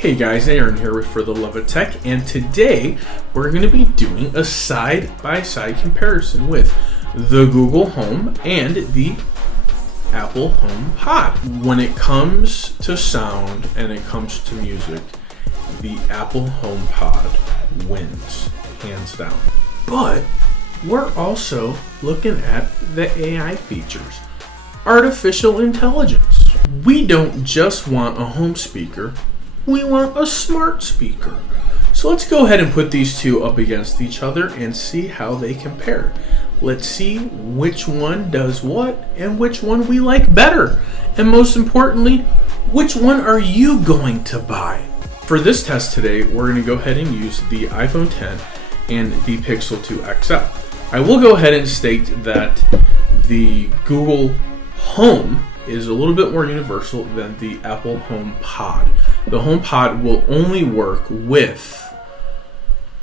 Hey guys, Aaron here with For the Love of Tech, and today we're going to be doing a side-by-side comparison with the Google Home and the Apple HomePod. When it comes to sound and it comes to music, the Apple HomePod wins, hands down. But we're also looking at the AI features. Artificial intelligence. We don't just want a home speaker, we want a smart speaker. So let's go ahead and put these two up against each other and see how they compare. Let's see which one does what and which one we like better. And most importantly, which one are you going to buy? For this test today, we're going to go ahead and use the iPhone X and the Pixel 2 XL. I will go ahead and state that the Google Home is a little bit more universal than the Apple HomePod. The HomePod will only work with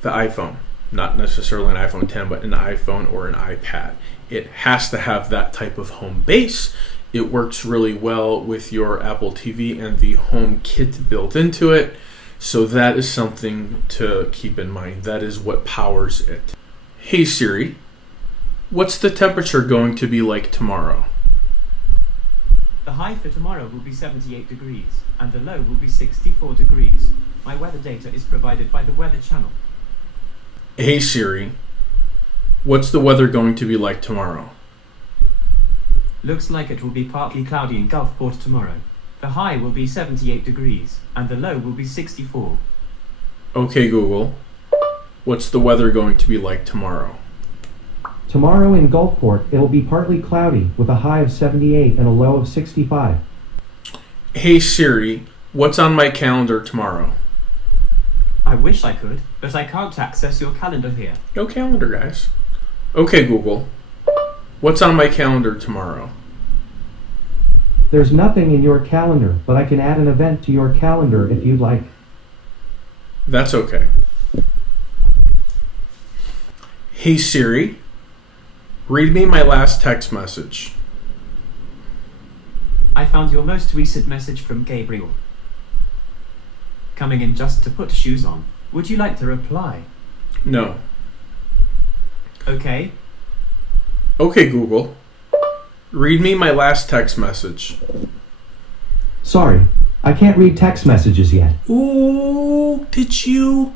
the iPhone, not necessarily an iPhone X, but an iPhone or an iPad. It has to have that type of home base. It works really well with your Apple TV and the Home Kit built into it. So that is something to keep in mind. That is what powers it. Hey Siri, what's the temperature going to be like tomorrow? The high for tomorrow will be 78 degrees, and the low will be 64 degrees. My weather data is provided by the Weather Channel. Hey Siri, what's the weather going to be like tomorrow? Looks like it will be partly cloudy in Gulfport tomorrow. The high will be 78 degrees, and the low will be 64. Okay Google, what's the weather going to be like tomorrow? Tomorrow in Gulfport, it will be partly cloudy with a high of 78 and a low of 65. Hey Siri, what's on my calendar tomorrow? I wish I could, but I can't access your calendar here. No calendar, guys. Okay Google, what's on my calendar tomorrow? There's nothing in your calendar, but I can add an event to your calendar if you'd like. That's okay. Hey Siri, read me my last text message. I found your most recent message from Gabriel. Coming in just to put shoes on. Would you like to reply? No. Okay. Okay Google, read me my last text message. Sorry, I can't read text messages yet. Ooh, did you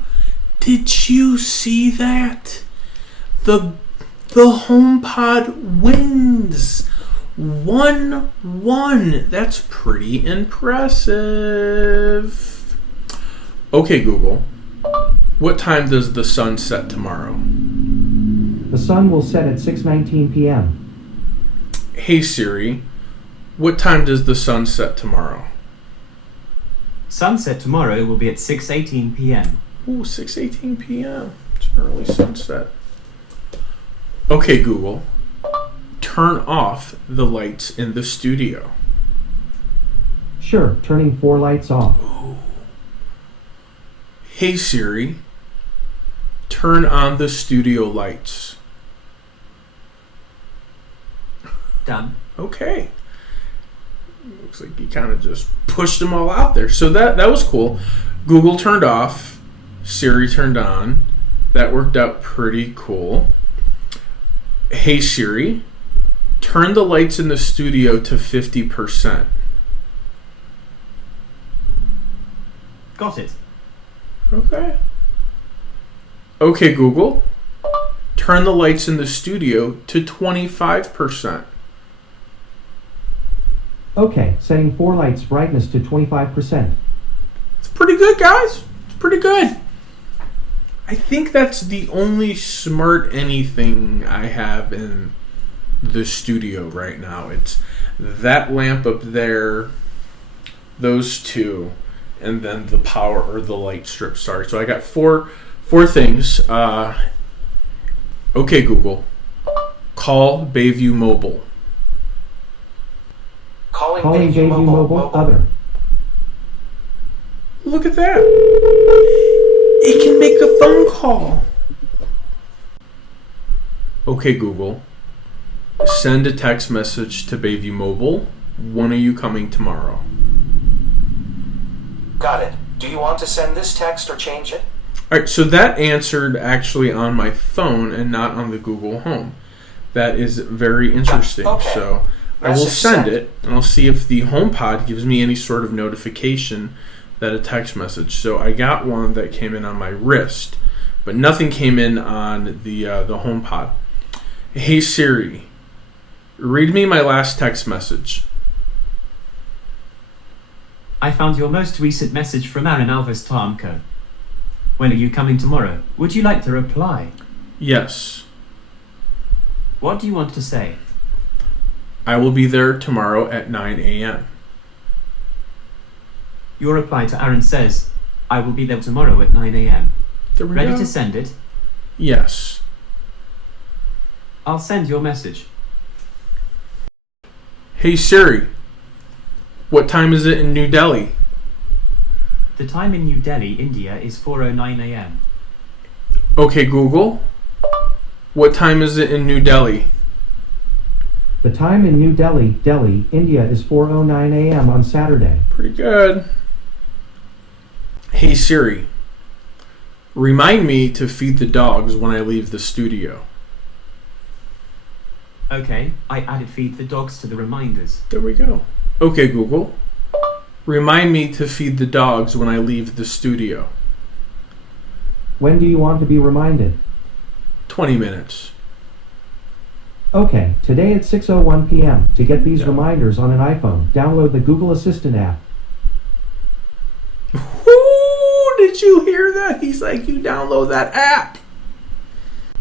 see that? The HomePod wins 1-1. That's pretty impressive. Okay Google, what time does the sun set tomorrow? The sun will set at 6:19 p.m. Hey Siri, what time does the sun set tomorrow? Sunset tomorrow will be at 6:18 p.m. Ooh, 6:18 p.m. It's an early sunset. Okay Google, turn off the lights in the studio. Sure, turning 4 lights off. Ooh. Hey Siri, turn on the studio lights. Done. Okay. Looks like you kind of just pushed them all out there. So that was cool. Google turned off, Siri turned on. That worked out pretty cool. Hey Siri, turn the lights in the studio to 50%. Got it. Okay. Okay Google, turn the lights in the studio to 25%. Okay, setting 4 lights brightness to 25%. It's pretty good, guys. It's pretty good. I think that's the only smart anything I have in the studio right now. It's that lamp up there, those two, and then the power or the light strip. Sorry. So I got four things. Okay, Google, call Bayview Mobile. Calling Bayview Mobile other. Look at that. It can make a phone call. Okay, Google, send a text message to Bayview Mobile. When are you coming tomorrow? Got it. Do you want to send this text or change it? All right, so that answered actually on my phone and not on the Google Home. That is very interesting. Okay. So I will send it, and I'll see if the HomePod gives me any sort of notification that a text message. So I got one that came in on my wrist, but nothing came in on the HomePod. Hey Siri, read me my last text message. I found your most recent message from Aaron Alves Tomko. When are you coming tomorrow? Would you like to reply? Yes. What do you want to say? I will be there tomorrow at 9 a.m. Your reply to Aaron says, I will be there tomorrow at 9 a.m. There we Ready go. to send it? Yes. I'll send your message. Hey Siri, what time is it in New Delhi? The time in New Delhi, India is 4:09 a.m. Okay, Google, what time is it in New Delhi? The time in New Delhi, Delhi, India is 4:09 a.m. on Saturday. Pretty good. Hey Siri, remind me to feed the dogs when I leave the studio. Okay, I added feed the dogs to the reminders. There we go. Okay, Google, remind me to feed the dogs when I leave the studio. When do you want to be reminded? 20 minutes. Okay, today at 6:01 p.m. To get these Yeah. reminders on an iPhone, download the Google Assistant app. Ooh, did you hear that? He's like, you download that app.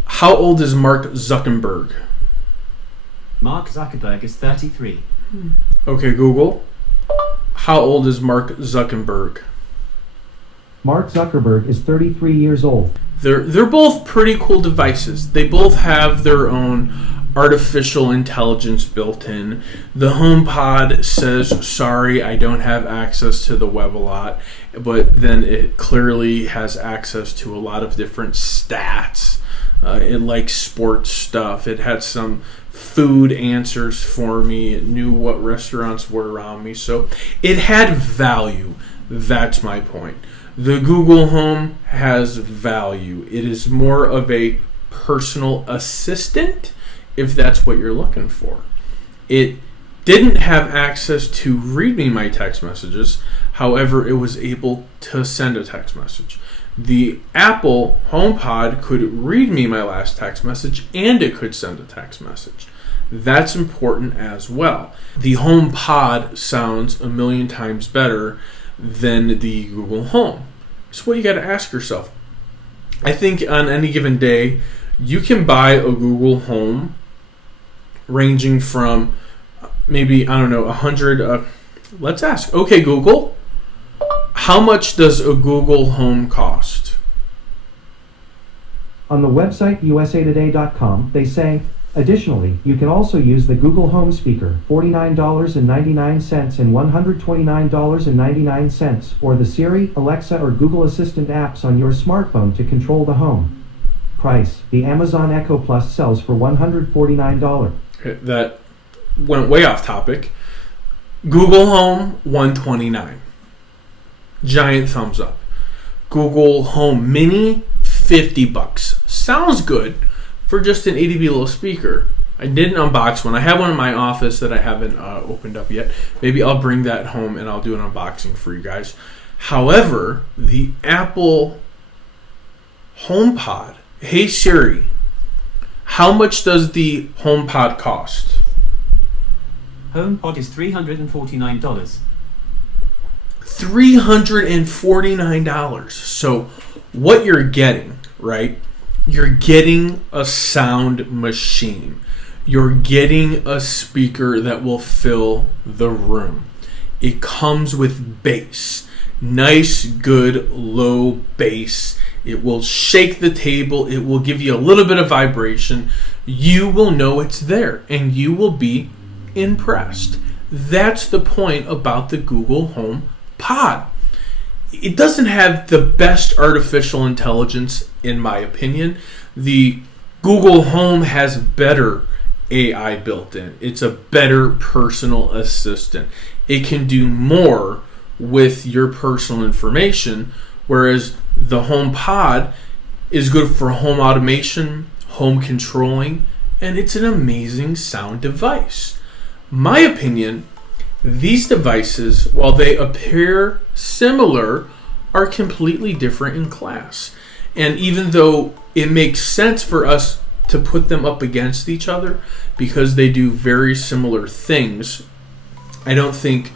How old is Mark Zuckerberg? Mark Zuckerberg is 33. Okay, Google, how old is Mark Zuckerberg? Mark Zuckerberg is 33 years old. They're both pretty cool devices. They both have their own artificial intelligence built in. The HomePod says, sorry, I don't have access to the web a lot, but then it clearly has access to a lot of different stats. It likes sports stuff. It had some food answers for me. It knew what restaurants were around me. So it had value. That's my point. The Google Home has value. It is more of a personal assistant, if that's what you're looking for. It didn't have access to read me my text messages. However, it was able to send a text message. The Apple HomePod could read me my last text message and it could send a text message. That's important as well. The HomePod sounds a million times better than the Google Home. So what you got to ask yourself. I think on any given day, you can buy a Google Home ranging from maybe, I don't know, 100. Let's ask. Okay, Google, how much does a Google Home cost? On the website usatoday.com, they say, additionally, you can also use the Google Home speaker, $49.99 and $129.99, or the Siri, Alexa, or Google Assistant apps on your smartphone to control the home. Price: the Amazon Echo Plus sells for $149. That went way off topic. Google Home, $129. Giant thumbs up. Google Home Mini, $50. Sounds good for just an itty bitty little speaker. I didn't unbox one. I have one in my office that I haven't opened up yet. Maybe I'll bring that home and I'll do an unboxing for you guys. However, the Apple HomePod. Hey Siri, how much does the HomePod cost? HomePod is $349. $349. So what you're getting, right? You're getting a sound machine. You're getting a speaker that will fill the room. It comes with bass. Nice, good, low bass. It will shake the table. It will give you a little bit of vibration. You will know it's there and you will be impressed. That's the point about the Google Home Pod. It doesn't have the best artificial intelligence, in my opinion. The Google Home has better AI built in. It's a better personal assistant. It can do more with your personal information, whereas the HomePod is good for home automation, home controlling, and it's an amazing sound device. My opinion, these devices, while they appear similar, are completely different in class. And even though it makes sense for us to put them up against each other because they do very similar things, I don't think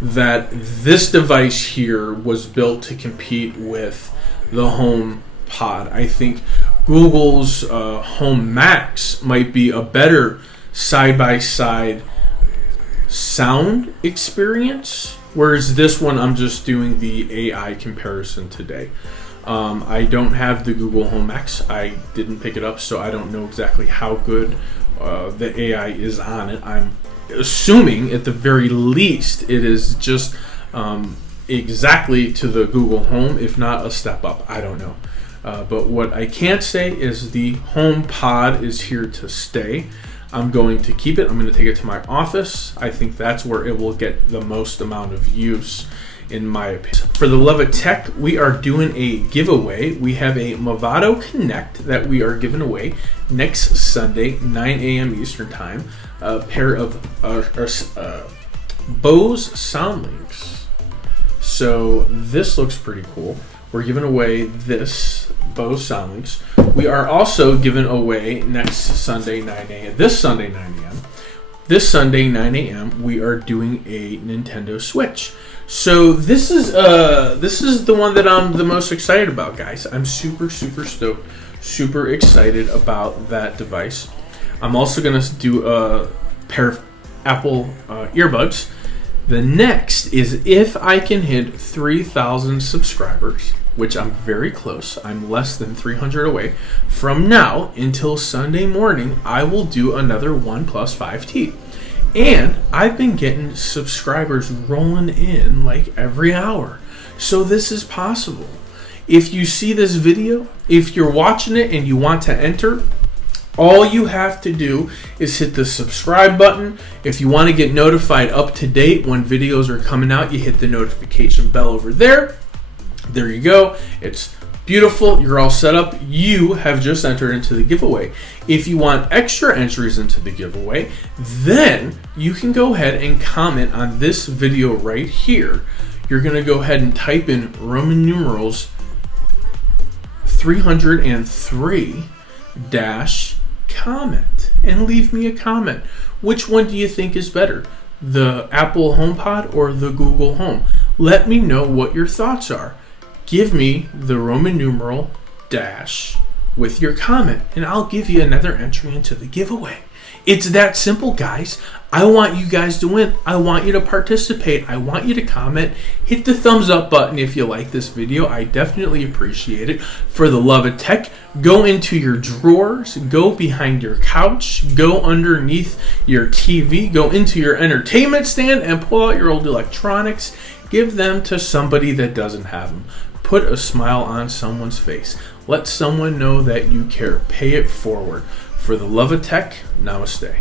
that this device here was built to compete with the HomePod. I think Google's Home Max might be a better side-by-side sound experience, whereas this one I'm just doing the AI comparison today. I don't have the Google Home Max. I didn't pick it up, so I don't know exactly how good the AI is on it. I'm assuming at the very least it is just exactly to the Google Home, if not a step up. I don't know. But what I can say is the HomePod is here to stay. I'm going to keep it. I'm going to take it to my office. I think that's where it will get the most amount of use, in my opinion. For the love of tech, we are doing a giveaway. We have a Movado Connect that we are giving away next Sunday, 9 a.m. Eastern Time. A pair of Bose SoundLinks. So this looks pretty cool. We're giving away this Bose SoundLinks. We are also giving away next Sunday, 9 a.m. This Sunday, 9 a.m. This Sunday, 9 a.m. we are doing a Nintendo Switch. So this is the one that I'm the most excited about, guys. I'm super stoked, super excited about that device. I'm also gonna do a pair of Apple earbuds. The next is if I can hit 3,000 subscribers, which I'm very close. I'm less than 300 away. From now until Sunday morning, I will do another OnePlus 5T. And I've been getting subscribers rolling in like every hour. So this is possible. If you see this video, if you're watching it and you want to enter, all you have to do is hit the subscribe button. If you want to get notified up to date when videos are coming out, you hit the notification bell over there. There you go. It's beautiful. You're all set up. You have just entered into the giveaway. If you want extra entries into the giveaway, then you can go ahead and comment on this video right here. You're going to go ahead and type in Roman numerals 303 comment and leave me a comment. Which one do you think is better, the Apple HomePod or the Google Home? Let me know what your thoughts are. Give me the Roman numeral - with your comment, and I'll give you another entry into the giveaway. It's that simple, guys. I want you guys to win. I want you to participate. I want you to comment. Hit the thumbs up button if you like this video. I definitely appreciate it. For the love of tech, go into your drawers, go behind your couch, go underneath your TV, go into your entertainment stand and pull out your old electronics. Give them to somebody that doesn't have them. Put a smile on someone's face. Let someone know that you care. Pay it forward. For the love of tech, namaste.